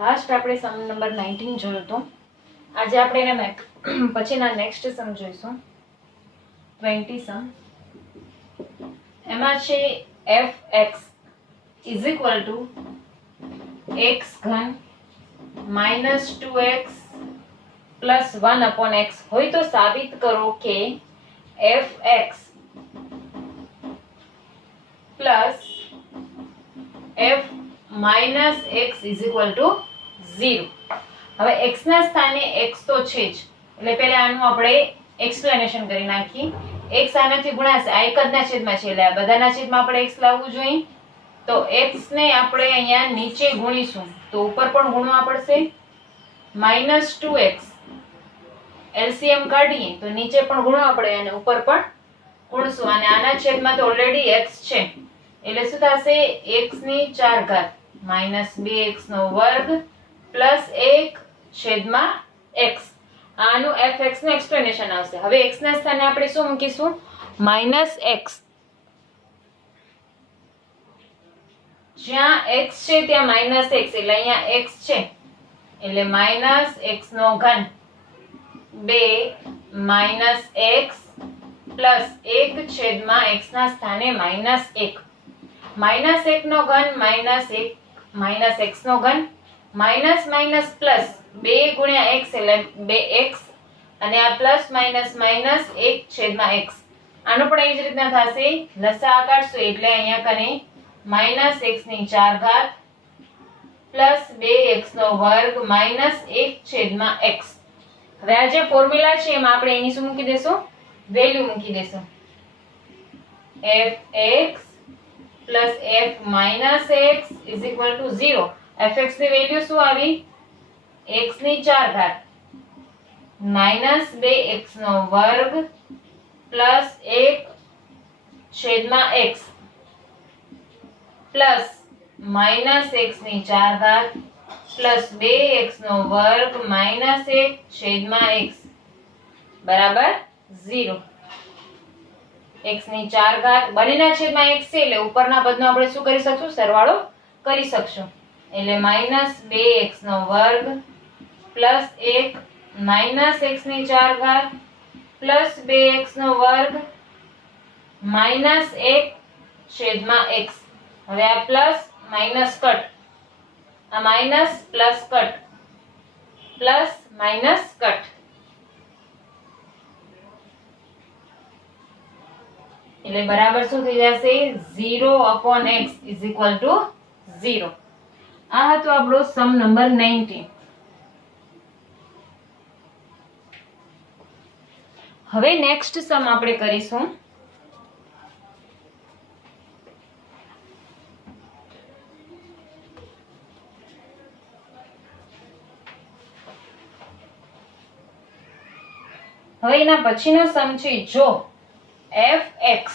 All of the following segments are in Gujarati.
લાસ્ટ આપણે સમ નંબર 19 જોયો તો. આજે આપણે એને પછીના નેક્સ્ટ સમ જોઈશું 20 સમ. એમાં છે fx is equal to x ઘન minus 2x plus 1 upon x હોય તો સાબિત કરો કે fx plus f minus x is equal to 0. હવે x ના સ્થાને x તો છે જ, એટલે પહેલા આનું આપણે એક્સપ્લેનેશન કરી નાખીએ. x આનાથી ગુણાશે, આ એક જ ના છેદમાં છે એટલે આ બધાના છેદમાં આપણે x લાવવું જોઈએ. તો x ને આપણે અહીંયા નીચે ગુણીશું તો ઉપર પણ ગુણવા પડશે. માઇનસ 2x એલસીએમ કાઢીએ તો નીચે પણ ગુણવા પડે અને ઉપર પણ ગુણશું. અને આના છેદમાં તો ઓલરેડી x છે એટલે શું થશે? x ની 4 ઘાત માઇનસ 2x નો વર્ગ પ્લસ 1 છેદમાં x. આનું fx નું એક્સપ્લેનેશન આવશે. હવે x ના સ્થાને આપણે શું મૂકીશું? Minus x. જ્યાં x છે ત્યાં માઇનસ x એટલે અહીંયા x છે એટલે માઇનસ x નો ઘન 2 માઇનસ x પ્લસ 1 છેદમાં x ના સ્થાને માઇનસ 1. માઇનસ 1 નો ઘન માઇનસ 1 માઇનસ x નો ઘન માઇનસ માઇનસ પ્લસ 2 ગુણ્યા x એટલે 2x અને આ પ્લસ માઇનસ માઇનસ 1 છેદમાં x. આનો પણ એ જ રીતના થશે. લસા કાઢશું એટલે અહીંયા કને માઇનસ x ની 4 ઘાત પ્લસ 2x નો વર્ગ માઇનસ 1 છેદમાં x. હવે આ જે ફોર્મ્યુલા છે એમાં આપણે એની શું મૂકી દેશું? વેલ્યુ મૂકી દેશું. fx plus f minus x is equal to 0. fx ની વેલ્યુ શું આવી? x ની 4 ઘાત માઇનસ 2x નો વર્ગ પ્લસ 1 છેદમાં x પ્લસ માઇનસ x ની 4 ઘાત પ્લસ 2x નો વર્ગ માઇનસ 1 છેદમાં x બરાબર 0. x ની 4 ઘાત બંનેના છેદમાં x છે એટલે ઉપરના પદનો આપણે શું કરી શકશું? સરવાળો કરી શકશું. એટલે માઇનસ 2x નો વર્ગ પ્લસ 1 માઇનસ x ની 4 ઘાત પ્લસ 2x નો વર્ગ માઇનસ 1 છેદમાં x. હવે આ પ્લસ માઇનસ કટ, આ minus plus cut, plus minus cut એટલે બરાબર શું થઈ જશે? 0 upon x is equal to 0. આ હતો આપણો સમ નંબર 19. હવે નેક્સ્ટ સમ આપણે કરીશું હવે એના પછીનો સમ છે જો fx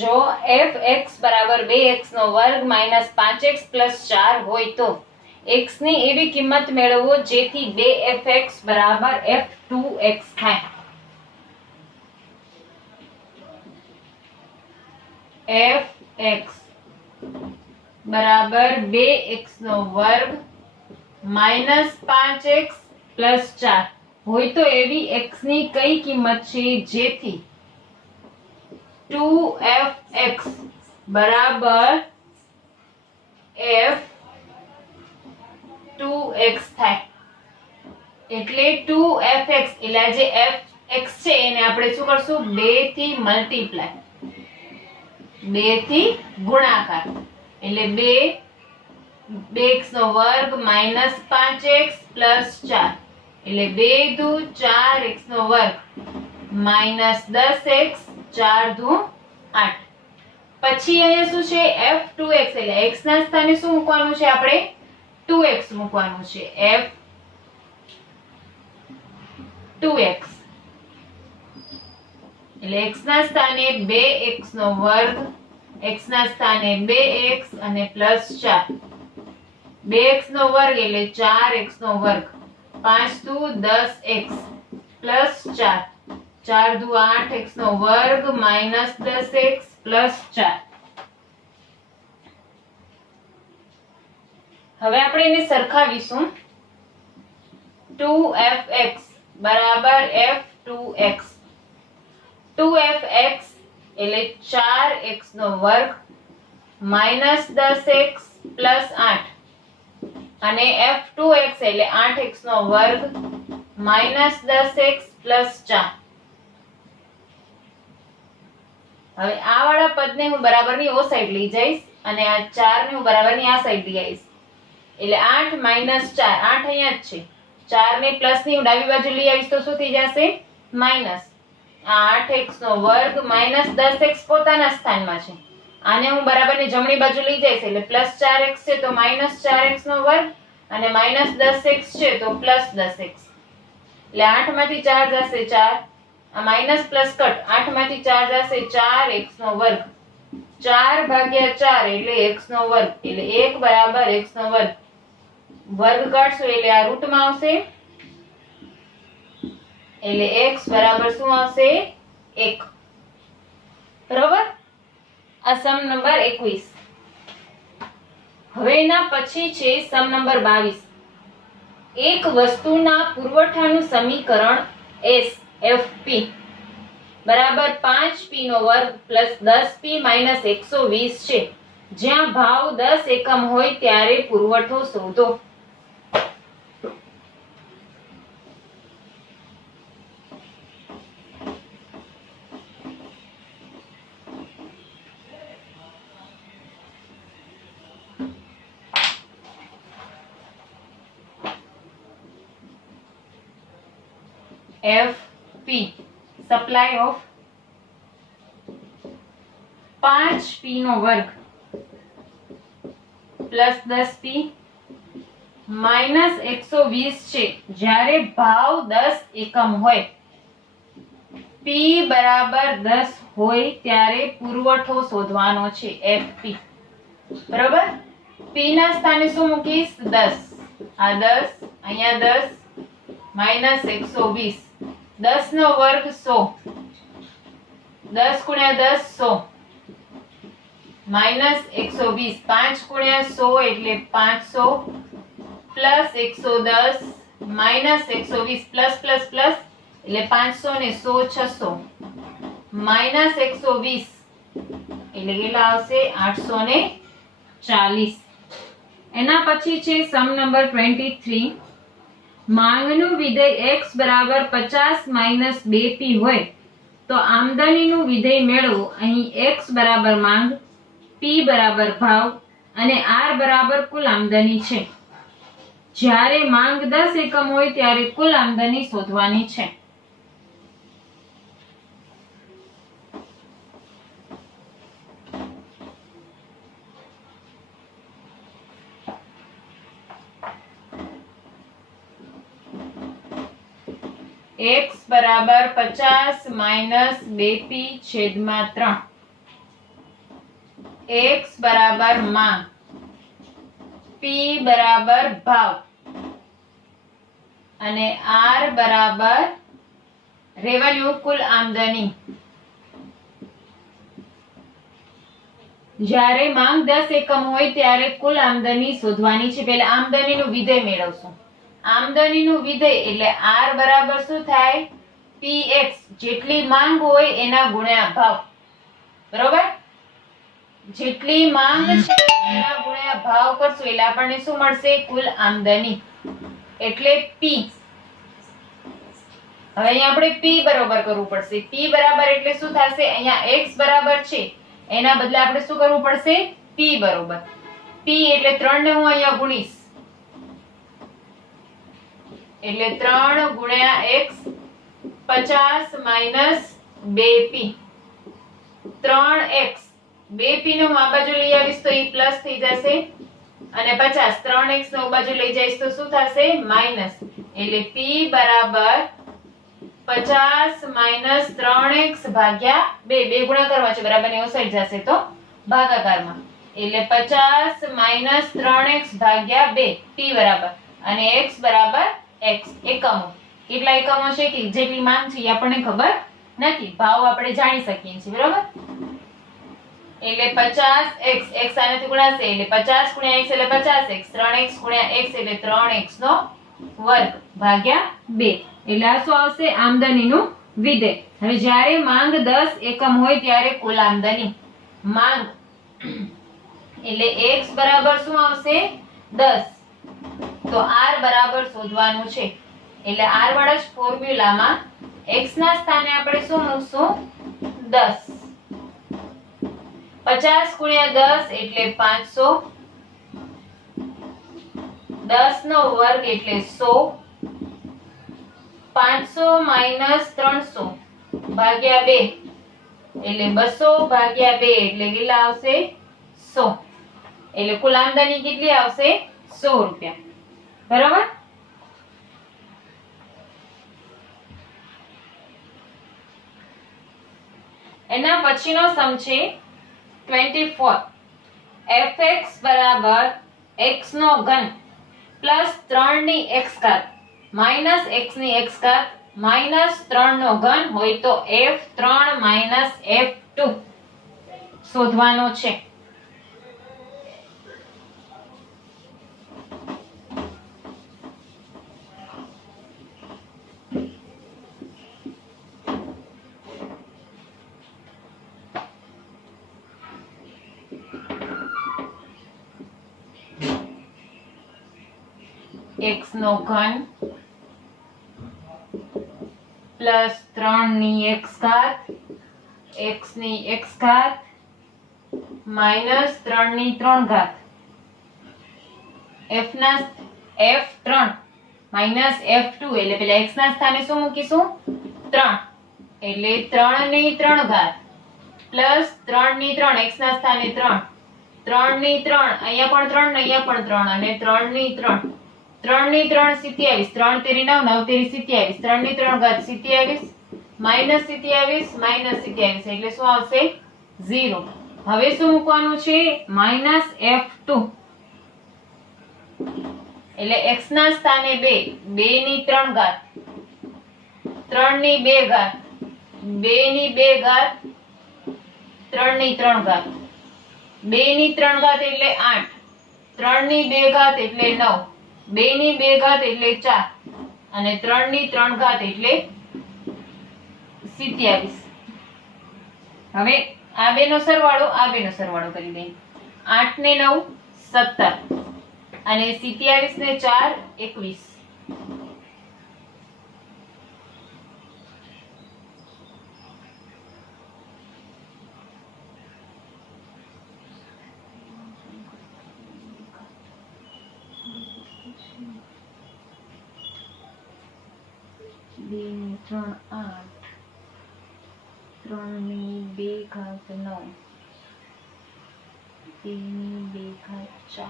જો fx બરાબર 2x નો વર્ગ માઇનસ 5x પ્લસ 4 હોય તો x ની એવી કિંમત મેળવો જેથી 2fx બરાબર f2x થાય. fx બરાબર 2x નો વર્ગ માઇનસ 5x પ્લસ 4 હોય તો એવી x ની કઈ કિંમત છે જેથી 2fx બરાબર f2x થાય. એટલે 2fx એટલે જે fx છે એને આપણે શું કરશું? 2 થી મલ્ટીપ્લાય, 2 થી ગુણાકાર એટલે 2x નો વર્ગ માઇનસ 5x પ્લસ 4 એટલે 2 દુ 4x નો વર્ગ માઇનસ 10x 4 દુ 8. પછી અહીંયા શું છે? f2x એટલે x ના સ્થાને શું મૂકવાનું છે? આપણે 2x મૂકવાનું છે. f2x એટલે x ના સ્થાને 2x નો વર્ગ, x ના સ્થાને 2x અને પ્લસ 4. 2x નો વર્ગ એટલે 4x નો વર્ગ 5 દુ 10x પ્લસ 4. 4 દુ 8 x નો વર્ગ માઇનસ 10x પ્લસ 4. હવે આપણે એને સરખાવીશું. 2fx બરાબર f2x. 2fx એટલે 4x નો વર્ગ માઇનસ 10x પ્લસ 8 અને f2x એટલે 8x નો વર્ગ માઇનસ 10x પ્લસ 4. હવે આ વાળા પદને હું બરાબરની ઓ સાઈડ લઈ જઈશ અને આ 4 ને હું બરાબરની આ સાઈડ લઈ આવીશ. એટલે 8 માઇનસ 4, 8 અહીંયા જ છે. 4 ને પ્લસ ની હું ડાબી બાજુ લઈ આવીશ તો શું થઈ જશે? માઇનસ. આ 8x નો વર્ગ માઇનસ 10x પોતાના સ્થાનમાં છે. આને હું બરાબરની જમણી બાજુ લઈ જઈશ એટલે પ્લસ 4x છે તો માઇનસ 4x નો વર્ગ અને માઇનસ 10x છે તો પ્લસ 10x. એટલે 8 માંથી 4 જશે 4. આ માઇનસ પ્લસ કટ 8 માંથી 4 જશે 4x નો વર્ગ. 4 ભાગ્યા 4 એટલે x નો વર્ગ એટલે 1 બરાબર x નો વર્ગ. વર્ગ કાઢશો એટલે આ રૂટમાં આવશે એટલે x બરાબર શું આવશે? 1. બરાબર. આ સમ નંબર 21. હવે એના પછી છે સમ નંબર 22. એક વસ્તુના પુરવઠાનું સમીકરણ SFP બરાબર 5p નો વર્ગ પ્લસ 10p માઇનસ 120 છે. જ્યાં ભાવ 10 એકમ હોય ત્યારે પુરવઠો શોધો. FP સપ્લાય ઓફ 5p નો વર્ગ પ્લસ 10p માઇનસ 120 છે. જ્યારે ભાવ 10 એકમ હોય p બરાબર 10 હોય ત્યારે પુરવઠો શોધવાનો છે. FP બરાબર. p ના સ્થાને શું મૂકીશ? 10. આ 10 અહીંયા 10 માઇનસ 120. 10 નો વર્ગ 100. 10 ગુણ્યા 10 100 માઇનસ 120. 5 ગુણ્યા 100 એટલે 500 plus 110 minus 120 plus plus plus એટલે 500 ને 100 600 માઇનસ 120 એટલે કેટલા આવશે? 840. એના પછી છે સમ નંબર 23. માંગનું વિધેય x બરાબર 50 માઇનસ 2p હોય તો આમદનીનું વિધેય મેળવો. અહીં x બરાબર માંગ, p બરાબર ભાવ અને r બરાબર કુલ આમદની છે. જ્યારે માંગ 10 એકમ હોય ત્યારે કુલ આમદની શોધવાની છે. x બરાબર 50 માઇનસ 2p છેદમાં 3. x બરાબર માંગ, p બરાબર ભાવ અને r બરાબર રેવન્યુ કુલ આમદની. જ્યારે માંગ 10 એકમ હોય ત્યારે કુલ આમદની શોધવાની છે. પહેલા આમદનીનું વિધેય મેળવશું. આમદનીનું વિધેય એટલે r બરાબર શું થાય? px જેટલી માંગ હોય એના ગુણ્યા ભાવ. બરોબર. જેટલી માંગ છે એના ગુણ્યા ભાવ કરશું એટલે આપણને શું મળશે? કુલ આમદની એટલે p. હવે અહીંયા આપણે p બરાબર કરવું પડશે. p બરાબર એટલે શું થશે? અહીંયા x બરાબર છે એના બદલે આપણે શું કરવું પડશે? p બરોબર. p એટલે 3 ને હું અહીંયા ગુણીશ એટલે 3 ગુણ્યા x 50 minus 2p 3x 2p ને હું આ બાજુ લઈ આવીશ તો એ પ્લસ થઈ જશે અને 50 3x ને આ બાજુ લઈ જઈશ તો શું થશે? માઇનસ. એટલે p બરાબર 50 માઇનસ 3x ભાગ્યા 2 ગુણાકારમાં છે બરાબર ને ઓ સાઈડ જશે તો ભાગાકારમાં એટલે 50 માઇનસ 3x ભાગ્યા 2 p બરાબર અને x બરાબર x એકમો. કેટલા એકમો છે કે જેટલી માંગ છે એ આપણને ખબર નથી, ભાવ આપણે જાણી શકીએ છીએ, બરાબર. એટલે 50x, x આનાથી ગુણાશે એટલે 50 ગુણ્યા x એટલે 50x, 3x ગુણ્યા x એટલે 3x નો વર્ગ ભાગ્યા 2. એટલે આ શું આવશે? આમદનીનું વિધેય. હવે જ્યારે માંગ 10 એકમ હોય ત્યારે કુલ આમદની માંગ એટલે x બરાબર શું આવશે? 10. તો r બરાબર શોધવાનું છે. એટલે r વાળા જ ફોર્મ્યુલામાં x ના સ્થાને આપણે શું મૂકશું? 10. 50 ગુણ્યા 10 એટલે 500, 10 નો વર્ગ એટલે 100, 500 માઈનસ 300 ભાગ્યા 2 એટલે 200 ભાગ્યા 2 એટલે કેટલા આવશે? 100. એટલે કુલ આમદની કેટલી આવશે? 100 રૂપિયા, બરાબર. એના પછીનો સમ છે 24. fx બરાબર x નો ઘન પ્લસ 3 ની x ઘાત માઈનસ x ની x ઘાત માઈનસ 3 નો ઘન હોય તો f3 માઈનસ f2 શોધવાનો છે. x નો ઘન પ્લસ 3 ની x ઘાત x ની x ઘાત માઈનસ 3 ની 3 ઘાત f3 માઈનસ f2 એટલે પેલા x ના સ્થાને શું મૂકીશું? 3 એટલે 3 ની 3 ઘાત પ્લસ 3 ની 3 x ના સ્થાને 3 3 ની 3 અહીંયા પણ 3 ને અહીંયા પણ 3 અને 3 ની 3 3 ની 3 27, 3 તેરી 9, 9 તેરી 27, 3 ની 3 ઘાત 27 માઈનસ 27 માઈનસ 27 એટલે શું આવશે? 0. હવે શું મૂકવાનું છે? માઈનસ f2 એટલે x ના સ્થાને 2, 2 ની 3 ઘાત 3 ની 2 ઘાત 2 ની 2 ઘાત 3 ની 3 ઘાત 2 ની 3 ઘાત એટલે 8, 3 ની 2 ઘાત એટલે 9, 2 ની 2 ઘાત એટલે 4 અને 3 ની 3 ઘાત એટલે 27. હવે આ બેનો સરવાળો કરી દઈએ. 8 ને 9 17 અને 27 ને 4 21. બે ની 3 8, 3 ની 2 ઘાત 9, 2 ની 2 ઘાત 4.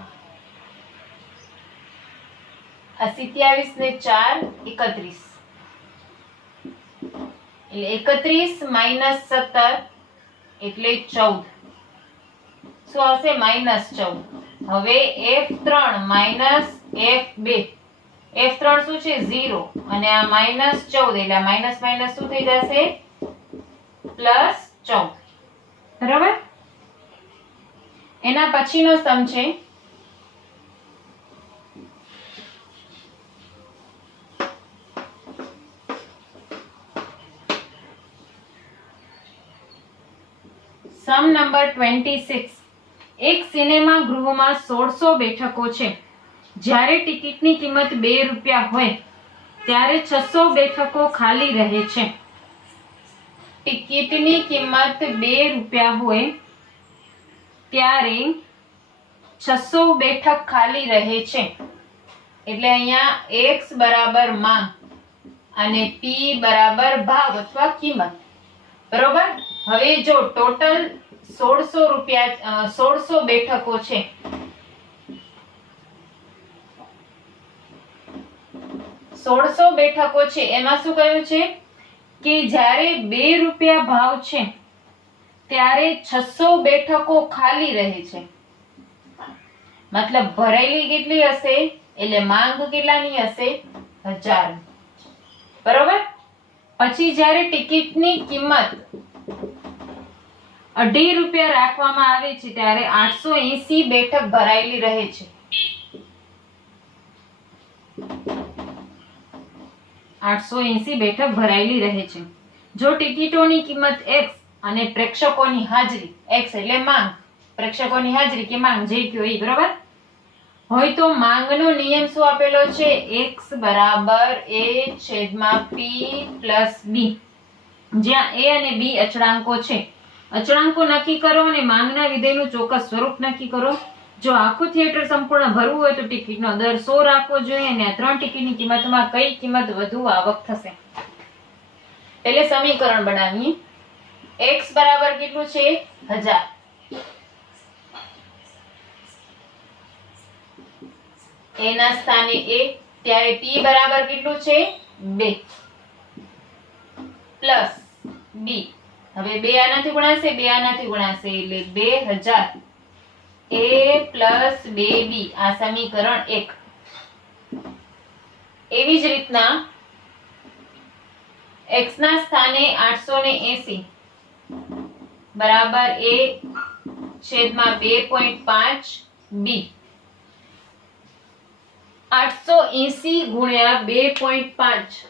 આ 27 ને 4 31 એટલે 31 માઈનસ 17 એટલે 14. શું આવશે? માઈનસ 14. હવે f3 માઈનસ f2, f3 શું છે? 0 અને આ માઈનસ 14 એટલે આ માઈનસ માઈનસ શું થઈ જશે? પ્લસ 14, બરાબર. એના પછીનો સમ છે સમ નંબર 26. એક સિનેમા ગૃહમાં 1600 બેઠકો છે. જ્યારે ટિકિટની કિંમત 2 રૂપિયા હોય ત્યારે 600 બેઠકો ખાલી રહે છે. ટિકિટની કિંમત 2 રૂપિયા હોય ત્યારે 600 બેઠક ખાલી રહે છે. એટલે અહીંયા x બરાબર માંગ અને p બરાબર ભાવ અથવા કિંમત, બરોબર. હવે જો ટોટલ 1600 બેઠકો છે, 1600 બેઠકો છે એમાં શું કહ્યું છે કે જ્યારે 2 રૂપિયા ભાવ છે ત્યારે 600 બેઠકો ખાલી રહે છે. મતલબ ભરાયેલી કેટલી હશે? એટલે માંગ કેટલાની હશે? 1000. બરોબર. પછી જ્યારે ટિકિટની કિંમત 2.5 રૂપિયા રાખવામાં આવે છે ત્યારે 880 બેઠક ભરાયેલી રહે છે. 880 બેઠક ભરાયેલી રહે છે. જો ટિકિટોની કિંમત x અને પ્રેક્ષકોની હાજરી, x એટલે માંગ, પ્રેક્ષકોની હાજરી કે માંગ જે કયો ઈ, બરોબર, હોય તો માંગનો નિયમ શું આપેલો છે? x બરાબર a છેદમાં p પ્લસ b, જ્યાં a અને b અચળાંકો છે. અચળાંકો નક્કી કરો અને માંગના વિધેયનું ચોક્કસ સ્વરૂપ નક્કી કરો. જો આખું થિયેટર સંપૂર્ણ ભરવું હોય તો ટિકિટનો દર 100 રાખવો જોઈએ અને આ 3 ટિકિટની કિંમતમાં કઈ કિંમત વધુ આવક થશે? એટલે સમીકરણ બનાવીએ. x બરાબર કેટલું છે? 1000. a ના સ્થાને a, ત્યારે p બરાબર કેટલું છે? 2 પ્લસ b. હવે 2 આનાથી ગુણાશે, 2 આનાથી ગુણાશે એટલે 2000 a પ્લસ 2b. આ સમીકરણ 1. એવી જ રીતના x ના સ્થાને 880 બરાબર a છેદમાં 2.5 b. 880 ગુણ્યા 2.5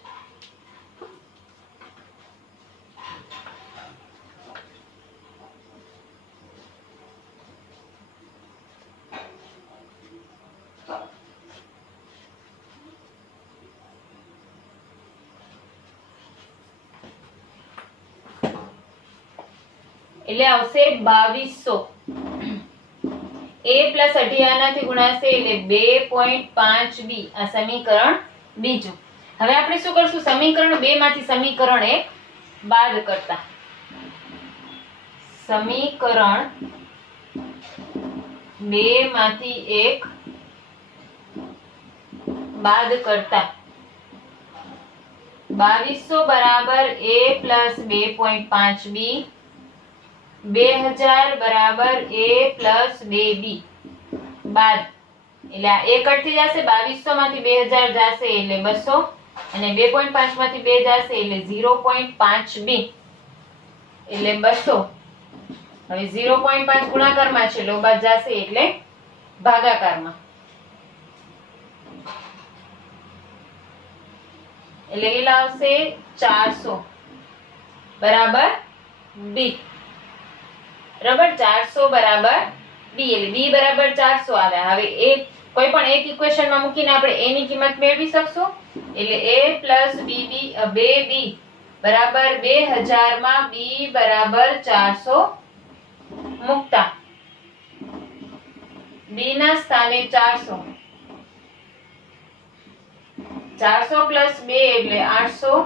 એટલે આવશે 2200. a પ્લસ 18 આનાથી ગુણાશે એટલે 2.5b. આ સમીકરણ બીજું. હવે આપણે શું કરશું? સમીકરણ 2 માંથી સમીકરણ 1 બાદ કરતા. સમીકરણ 2 માંથી 1 બાદ કરતા 2200 બરાબર a પ્લસ 2.5b, 2000 બરાબર a પ્લસ 2b બાદ એટલે આ 1 કટથી જશે, 2200 માંથી 2000 જશે એટલે 200 અને 2.5 માંથી 2 જશે એટલે 0.5b એટલે 200. હવે 0.5 ગુણાકારમાં છે એટલે બાદ જશે એટલે ભાગાકારમાં, એટલે કેટલા આવશે? 400 બરાબર b. બરાબર, 400 બરાબર b એટલે b બરાબર 400 આવે. હવે એક કોઈ પણ એક ઇક્વેશનમાં મૂકીને આપણે a ની કિંમત મેળવી શકશું. એટલે a પ્લસ 2b બરાબર 2000 માં b બરાબર 400 મૂકતા b ના સ્થાને 400, 400 પ્લસ 2 એટલે 800.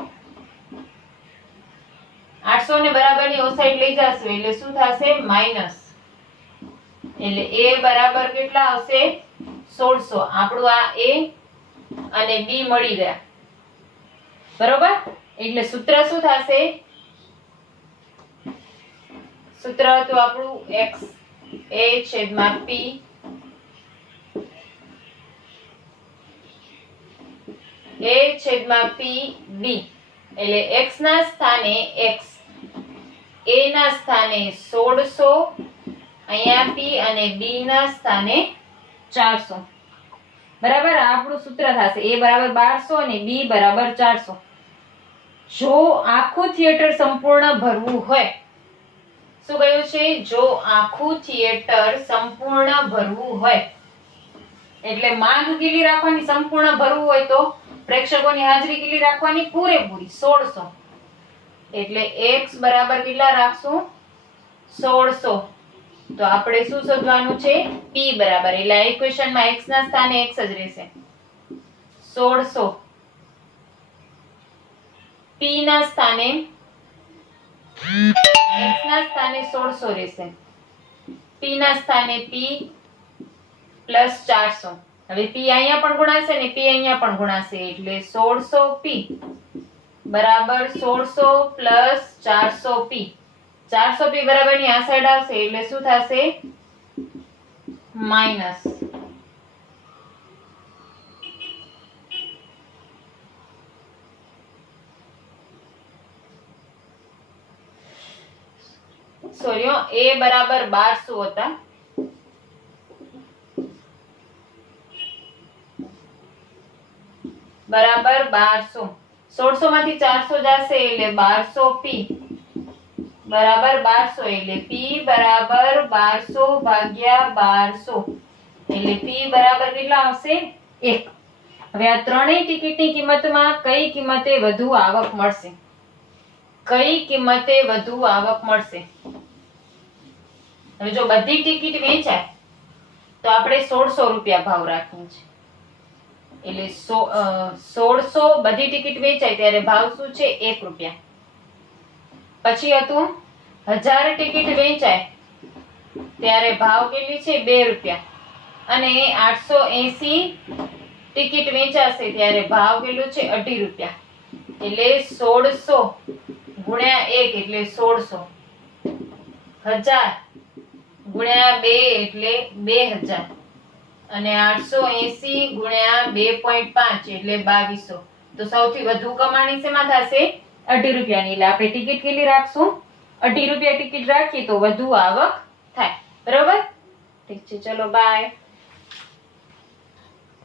800 ને બરાબરની ઓસાઈડ લઈ જશું એટલે શું થશે? માઈનસ. એટલે a બરાબર કેટલા આવશે? 1600. આપણું આ a અને b મળી ગયા, બરોબર. એટલે સૂત્ર શું થશે? સૂત્ર હતું આપણું x a છેદમાં p a છેદમાં p b. એટલે x ના સ્થાને x, a ના સ્થાને 1600, અહીંયા p અને b ના સ્થાને 400. બરાબર, આ આપણું સૂત્ર થશે. a બરાબર 1200 અને b બરાબર 400. જો આખું થિયેટર સંપૂર્ણ ભરવું હોય, શું કહ્યું છે? જો આખું થિયેટર સંપૂર્ણ ભરવું હોય એટલે માંગ કેટલી રાખવાની? સંપૂર્ણ ભરવું હોય તો પ્રેક્ષકોની હાજરી કેટલી રાખવાની? પૂરેપૂરી 1600. એટલે x બરાબર કેટલા રાખશું? 1600. તો આપણે શું શોધવાનું છે? p બરાબર, એટલે આ ઇક્વેશનમાં x ના સ્થાને x જ રહેશે, 1600. p ના સ્થાને x ના સ્થાને 1600 રહેશે, p ના સ્થાને p પ્લસ 400. હવે p અહીંયા પણ ગુણાશે ને p અહીંયા પણ ગુણાશે એટલે 1600p બરાબર 1600 પ્લસ 400p. 400p બરાબર ની આ સાઈડ આવશે એટલે શું થશે? માઈનસ. સોરી, એ બરાબર 1200 હતા. બરાબર 1200. 1600 માંથી 400 જશે એટલે 1200p બરાબર 1200 એટલે p બરાબર 1200 ભાગ્યા 1200 એટલે p બરાબર કેટલા આવશે? 1. હવે આ ત્રણેય ટિકિટની કિંમતમાં કઈ કિંમતે વધુ આવક મળશે? કઈ કિંમતે વધુ આવક મળશે? હવે જો બધી ટિકિટ વેચાય તો આપણે 1600 રૂપિયા ભાવ રાખીએ છીએ. એટલે 1600 બધી ટિકિટ વેચાય ત્યારે ભાવ શું છે? 1 રૂપિયા. પછી હતું 1000 ટિકિટ વેચાય ત્યારે ભાવ કેટલી છે? 2 રૂપિયા. અને 880 ટિકિટ વેચાશે ત્યારે ભાવ કેટલો છે? 2.5 રૂપિયા. એટલે 1600 ગુણ્યા 1 એટલે 1600. 1000 ગુણ્યા 2 એટલે 2000. અને 880 ગુણ્યા 2.5 એટલે 2200. તો સૌથી વધુ કમાણી શેમાં થશે? 2.5 રૂપિયાની. એટલે આપણે ટિકિટ કેટલી રાખશું? 2.5 રૂપિયા ટિકિટ રાખીએ તો વધુ આવક થાય. બરોબર? ઠીક છે, ચલો બાય.